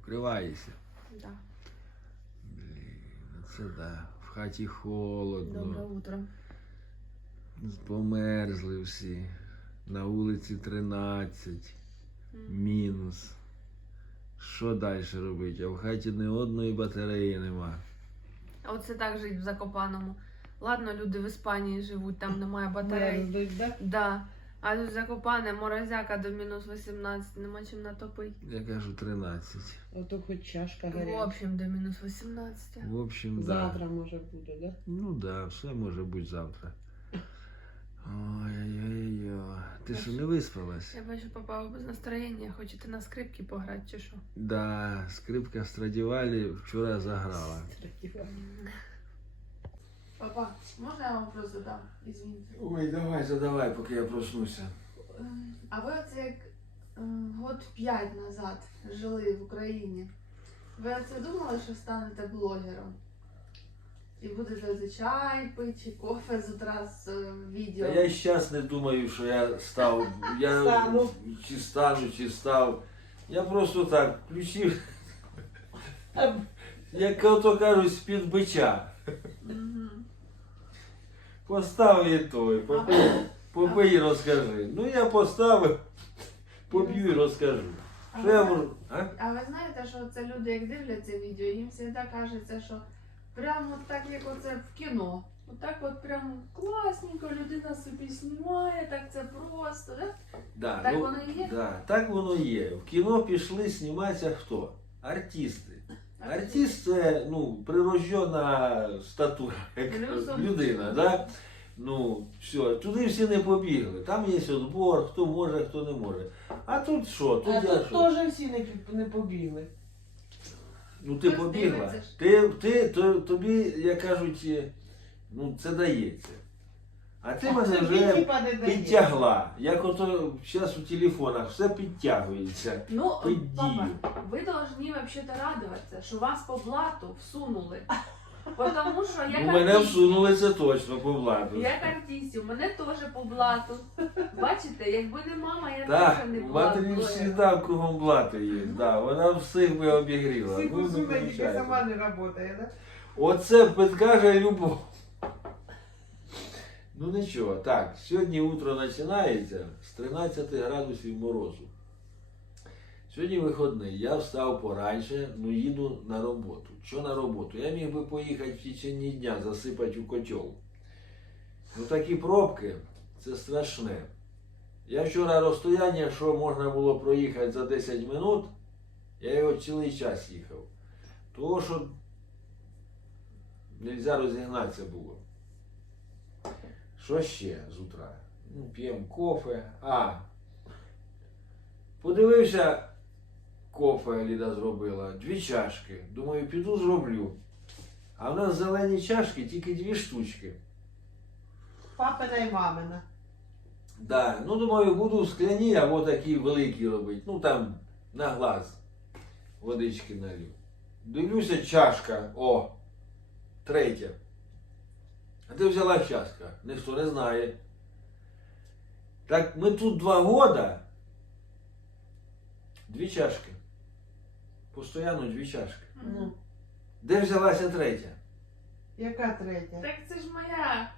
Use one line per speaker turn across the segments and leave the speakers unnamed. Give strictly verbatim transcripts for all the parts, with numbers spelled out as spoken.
Вкриваєшся.
Да.
Блін, це да. В хаті холодно.
Доброе утро.
Померзли всі. На вулиці тринадцять. Мінус. Що далі робити? А в хаті ні одної батареї нема.
А оце так жить в Закопаному. Ладно, люди в Іспанії живуть, там немає батарей.
Мерзнуть, да?
Да. А тут Закопане, морозяка до мінус вісімнадцять, нема чим натопити.
Я кажу тринадцять.
Ото хоч чашка
В
гаряча.
общем, до мінус вісімнадцять.
В общем, да.
Завтра може буде, да?
Ну да, все може бути завтра. Ой-ой-ой. Ти що, не виспалась?
Я бачу, папа без настроєння. Хочете на скрипки пограти чи що?
Да, скрипка Страдівалі вчора заграла.
Папа, можна я вам вопрос задам? Извините.
Ой, давай, задавай, поки я проснуся.
А ви оце як е, год п'ять назад жили в Україні. Ви оце думали, що станете блогером? І будете за чай пити, чи кофе з утра з е, відео?
Та я зараз не думаю, що я став, я
Стану.
чи стану, чи став. Я просто так включив, як то кажуть, з-під бича.
Мгм.
Постав і той, попий, попий і розкажи. Ну я поставив, поп'ю і розкажу.
А
Що
ви
я
знаєте-
можу? А?
А ви знаєте, що це люди, як дивляться відео, їм завжди кажеться, що прямо от так, як оце в кіно. Отак от прямо класненько, людина собі знімає, так це просто, да?
Да,
Так
ну,
воно і є?
Да, так воно є. В кіно пішли зніматися хто? Артисти. Артист це ну, прирождена статура, як
Плюсом.
людина. Да? Ну, все, туди всі не побігли. Там є відбор, хто може, хто не може. А тут що? Тут
А
я
тут
що?
теж всі не, не побігли.
Ну ти
Хтось
побігла.
дивиться ж.
Ти, ти, то, тобі, як кажуть, е, ну це дається. А ти мене
Собі,
вже
типа, не даєш.
підтягла. Як ото зараз у телефонах все підтягується.
Ну,
Під
папа,
дію.
ви должны вообще-то радоваться, що вас по блату всунули. Потому що як
Ну, мене
артист,
всунули це точно по владу.
як артистів, мене теж по блату. Бачите, якби не мама, я
Так,
теж не
в
була.
матері
блогером.
завжди кругом блати є. Да, вона всіх би обігріла.
Всі
Ну, не
кусуне, тільки
виходить.
сама не працює, да?
Оце підкаже любов. Ну нічого, так, сьогодні утро починається з тринадцяти градусів морозу. Сьогодні вихідний, я встав пораньше, ну їду на роботу. Що на роботу? Я міг би поїхати в течение дня, засипати у котел. Ну такі пробки, це страшне. Я вчора розстояння, що можна було проїхати за десять минут, я його цілий час їхав. Того, що не можна розігнатися було. Що ще з утра? Ну, п'ємо кофе. А. Подивився, кофе Ліда зробила. Дві чашки. Думаю, піду зроблю. А в нас зелені чашки, тільки дві штучки.
Папина і мамина.
Да. Ну, думаю, буду скляні або такі великі робити. Ну, там, на глаз. Водички налью. Дивлюся, чашка. О! Третя. А ти взяла чашка? Ніхто не знає. Так ми тут два года. Дві чашки. Постоянно дві чашки.
Ну,
Де взялася третя?
яка третя?
Так це ж моя.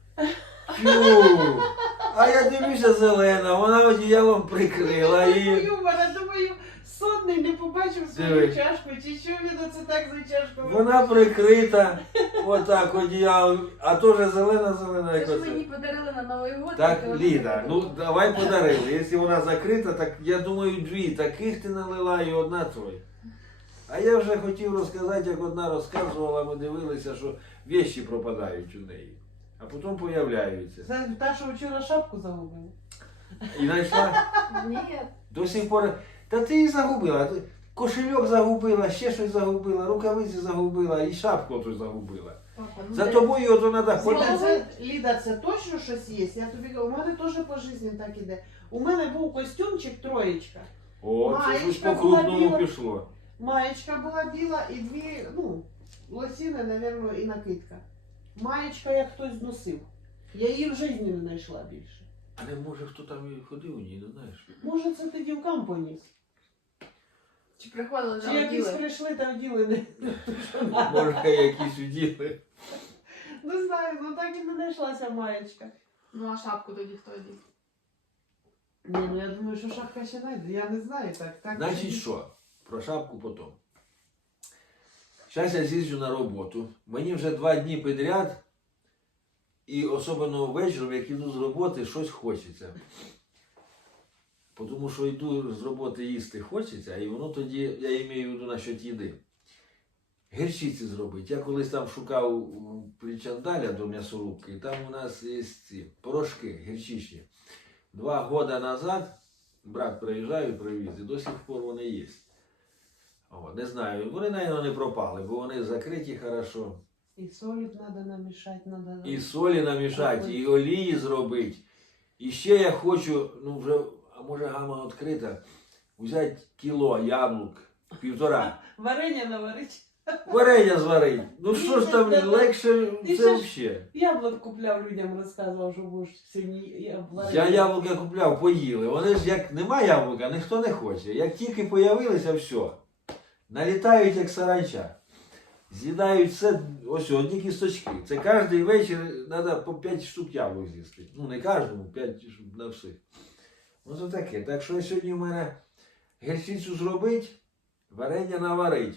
Фу! А я дивлюся зелена, вона одіялом прикрила
Я
і...
думаю, думаю, сонний не побачив свою
Диви.
чашку, чи що він оце так за чашку?
Вона прикрита, отак одіялом, а теж зелена-зелена
Це
як
ж мені
оце.
подарили на Новий год.
Так,
то вона
Ліда,
така
ну
була.
давай подарили. Якщо вона закрита, так я думаю дві. Таких ти налила і одна твоя. А я вже хотів розказати, як одна розказувала, ми дивилися, що вещі пропадають у неї. А потім появляються.
Це та, що вчора шапку загубила.
І знайшла
Ні.
до сих пор. Та ти її загубила. Ти кошельок загубила, ще щось загубила, рукавиці загубила і шапку ту загубила.
Папа, ну
За
ти-
тобою ото треба ходити.
Ліда, це, Ліда, це точно щось є? Я тобі кажу, у мене теж по житті так іде. У мене був костюмчик троєчка.
О, це щось
Маєчка
по
була
крупному
біла.
пішло.
Маєчка була біла і дві, ну, лосіни, мабуть, і накидка. Маєчка як хтось зносив. Я її в житті не знайшла більше.
Але може хто там і ходив у ній, не знаєш?
Може це ти дівкам поніс?
Чи приходили
Чи
та
якісь
оділи?
прийшли та вділи не.
Може, якісь уділи.
Не знаю, ну так і не знайшлася маєчка.
Ну а шапку тоді хто одів?
Ні, ну я думаю, що шапка ще знайде. Я не знаю так. так
Значить що? Про шапку потім. Зараз я з'їжджу на роботу. Мені вже два дні підряд, і особливо ввечері, як іду з роботи, щось хочеться. Тому що йду з роботи їсти хочеться, і воно тоді, я маю в виду насчет їди. Гірчиці зробити. Я колись там шукав у Причандаля до м'ясорубки, і там у нас є ці порошки гірчичні. Два роки назад брат приїжджав і привіз, і до сих пор вони є. О, не знаю, вони, мабуть, не пропали, бо вони закриті хорошо.
І солі треба намішати, треба.
І солі намішати, і олії зробити. І ще я хочу, ну вже, а може гама відкрита, взяти кіло яблук, півтора.
Варення наварить.
Варення зварить. Ну що ж там легше,
Ти
це
ж-
взагалі.
Яблук купляв людям, розказував, що будеш сьогодні яблук.
Я яблука купляв, поїли. Вони ж як нема яблука, ніхто не хоче. Як тільки появилися, все. Налітають як саранча. З'їдають все, ось одні кісточки. Це кожен вечір треба по п'ять штук яблук з'їсти. Ну не кожному, п'ять на всіх. Ну це таке. Так що сьогодні в мене гірчицю зробить, варення наварить.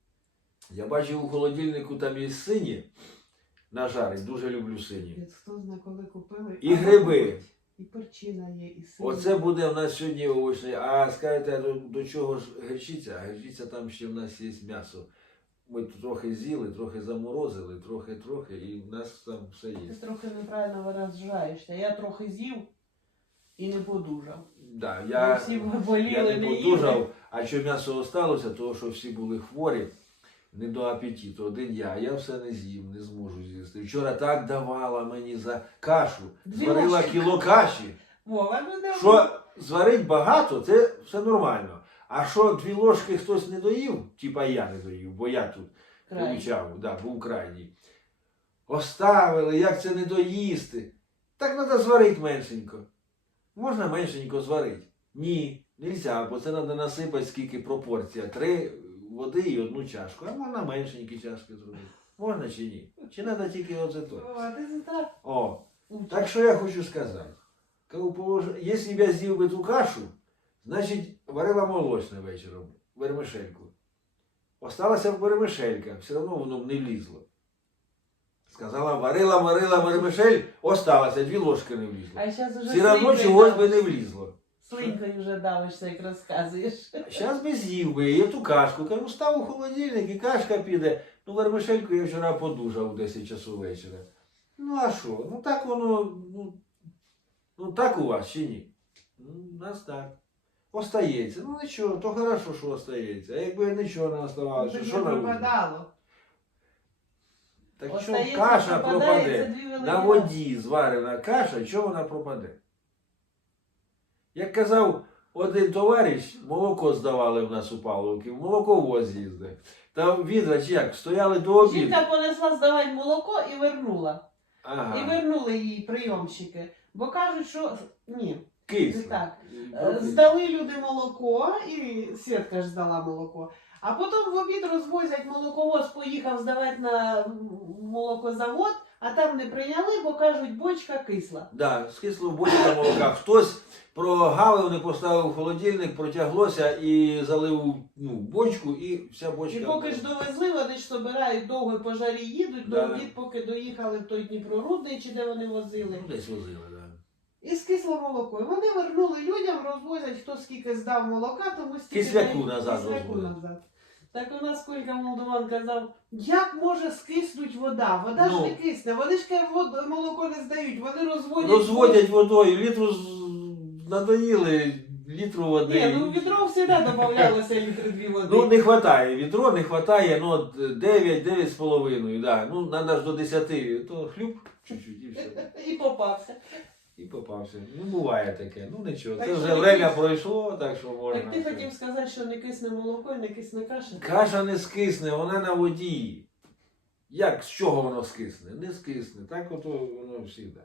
Я бачив у холодильнику там є сині нажарить, дуже люблю сині.
Хто знає, коли купили.
І гриби.
І перчина є, і сир.
Оце буде в нас сьогодні овочний. А скажете, до, до чого ж гірчиця? А гірчиця там ще в нас є м'ясо. Ми тут трохи з'їли, трохи заморозили, трохи-трохи, і в нас там все
Ти
є.
трохи неправильно виражаєшся. Я трохи з'їв і не подужав.
Да,
Бо
я,
всі
я
боліли,
не
не їли.
подужав, а що м'ясо залишилося, тому що всі були хворі, не до апетиту. Один я, а я все не з'їв, не зможу з'їсти. Вчора так давала мені за кашу,
Дві
зварила
ложки.
кіло каші.
Вова, ну не
Що зварить багато, це все нормально. А що дві ложки хтось не доїв, типа я не доїв, бо я тут
край.
получав, да, був крайній. Оставили, як це не доїсти. Так треба зварити меншенько. Можна меншенько зварити? Ні, нельзя, бо це треба насипати скільки пропорція. Три води і одну чашку. А можна меншенькі чашки зробити. Можна чи ні? Чи треба тільки оце то?
Вова, ти це так.
О,
учиш.
так що я хочу сказати. Кажу, полож- Якщо б я з'їв би ту кашу, значить варила молочне вечором, вермишельку. Осталася б вермишелька, все одно воно б не влізло. Сказала, варила, варила вермишель, осталася, дві ложки не влізло.
А зараз уже
Все одно
слинкою
чогось би
давишся.
не влізло.
Слинкою вже давишся, як розказуєш.
Зараз би з'їв би і ту кашку. Кажу, став у холодильник і кашка піде. Ну, вермишельку я вчора подужав у десять часу вечора. Ну а що? Ну так воно, ну, ну так у вас чи ні? Ну, у нас так. Остається. Ну нічого, то хорошо, що остається. А якби нічого не оставалося,
Це
що
не
нам?
пропадало.
Так що
Остається,
каша
пропадає,
пропаде.
це дві великі
На воді зварена каша, чого вона пропаде? Як казав один товариш, молоко здавали в нас у Павловці, в молоковоз їздив. Там відра чи як, стояли до обіду.
Жінка понесла здавати молоко і вернула. І
Ага,
вернули їй прийомщики. Бо кажуть, що ні, не
кисло.
так. Е,
Прописано.
Здали люди молоко, і Свєтка ж здала молоко. А потім в обід розвозять молоковоз, поїхав здавати на м, молокозавод, а там не прийняли, бо кажуть, бочка кисла.
Да, скисло в бочка молока. Хтось прогавив, не поставив в холодильник, протяглося і залив ну, бочку, і вся бочка.
І поки ж довезли, вони ж собирають довго по жарі їдуть,
Да.
до обід, поки доїхали в той Дніпрорудний, чи де вони возили.
Ну, десь возили, да.
І скисло молоко. І вони вернули людям, розвозять, хто скільки здав молока, тому стільки
Кисляку
дають-
назад
кисляку
розвозять.
назад. Так у нас кілька молдован казав, як може скиснуть вода? Вода
Ну.
ж не кисне, вони ж каже, вод- молоко не здають, вони розводять.
Розводять водою, літру з- надоїли, літру води.
Ні, ну в відро завжди додавалося літри дві води.
Ну, не хватає, відро не хватає, ну, от дев'ять, дев'ять з половиною, да. Ну, треба ж до десяти, то хлюб чуть-чуть і все.
І попався.
І попався. Ну, буває таке, ну нічого.
Так
Це
що
вже
не
время
кис-
пройшло, так що можна.
Так ти
все.
хотів сказати, що не кисне молоко і не кисне каша?
Каша не скисне, вона на воді. Як, з чого воно скисне? Не скисне. Так ото воно завжди.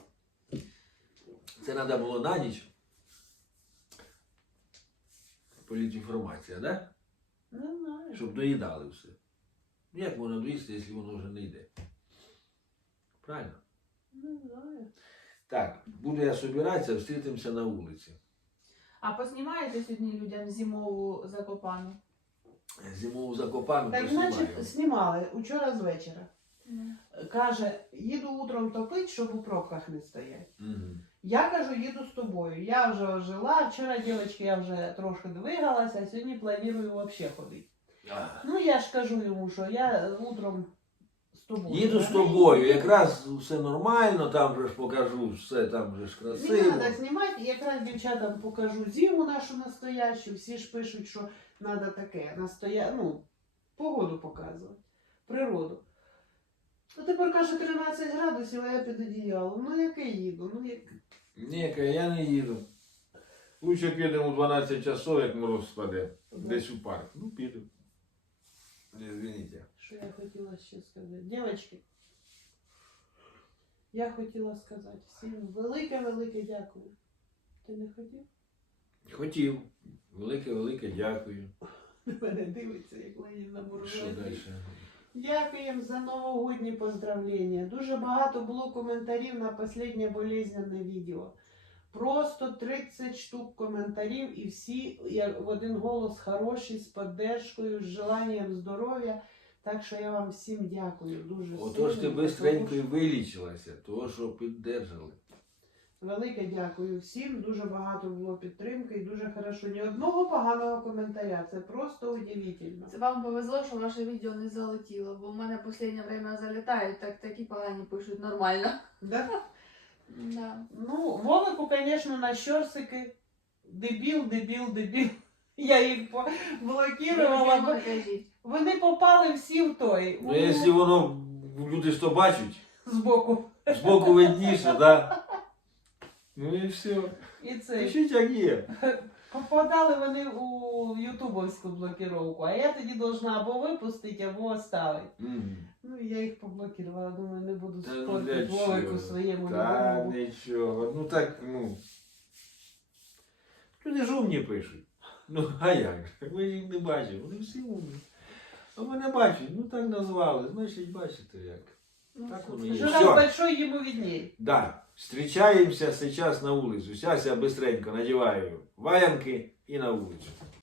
Це треба було на ніч політінформація, да?
Не знаю.
Щоб доїдали все. Ну, як можна доїсти, якщо воно вже не йде? Правильно?
Не знаю.
Так, буду я собиратися, зустрітимося на вулиці.
А поснімаєте сьогодні людям зимову закопану?
Зимову закопану
Так,
поснімаю.
значить, знімали учора з вечора. Каже, їду утром топить, щоб у пробках не стоять.
Мгм.
Я кажу, їду з тобою. Я вже ожила, вчора, дівчатки, я вже трошки двигалася, а сьогодні планую взагалі ходити.
А.
Ну, я ж кажу йому, що я утром з тобою.
Їду з тобою, якраз все нормально, там же ж покажу, все там же ж
Не
красиво.
треба знімати, якраз дівчатам покажу зиму нашу настоящу, всі ж пишуть, що треба таке, настоя... ну, погоду показувати, природу. А тепер каже тринадцять градусів, а я під одіялом. Ну яке їду? Ну, як...
Ні, Кая, я не їду. Лучше підемо у дванадцять часов, як мороз спаде. Десь у парк. Ну, піду. Извините.
Що я хотіла ще сказати? Дівчатки, я хотіла сказати всім велике-велике дякую. Ти не хотів?
Хотів. Велике-велике дякую.
На мене дивиться, як Ленін на
Що
буржуаці.
далі?
Дякуємо за новогодні поздравлення. Дуже багато було коментарів на останнє болезненне відео. Просто тридцять штук коментарів і всі як в один голос хороші, з підтримкою, з желанням здоров'я. Так що я вам всім дякую дуже
Отож ти
сильно.
бистренько і вилічилася, того, що піддержали.
Велике дякую всім. Дуже багато було підтримки і дуже хорошо. Ні одного поганого коментаря. Це просто удивительно.
Це вам повезло, що ваше відео не залетіло, бо в мене в останнє время залітають, так такі погані пишуть нормально.
Да?
Да.
Ну, Вовику, звісно, на щорсики. Дебіл, дебіл, дебіл. Я їх по- блокувала, бо
Кажіть.
вони попали всі в той.
Ну, якщо воно люди ж то бачать,
Збоку.
збоку видніше, да? Ну і все.
І це.
Пишіть, як є.
Попадали вони у ютубовську блокировку, а я тоді должна або випустити, або оставити.
Мгм.
Ну, і я їх поблокувала, думаю, не буду
Та ну,
спортити
для
Вовику
чого?
своєму
Та
любому.
нічого. Ну так, ну. Люди ж умні пишуть. Ну, а як? же? Ми ж їх не бачимо. Вони всі умні. А ми не бачать. Ну так назвали. Значить, бачите як.
Ну,
Так
все.
воно є.
Жираф
Всё.
большой, ему видней.
Да. Встречаемся сейчас на улицу. Сейчас я быстренько надеваю ваянки и на улицу.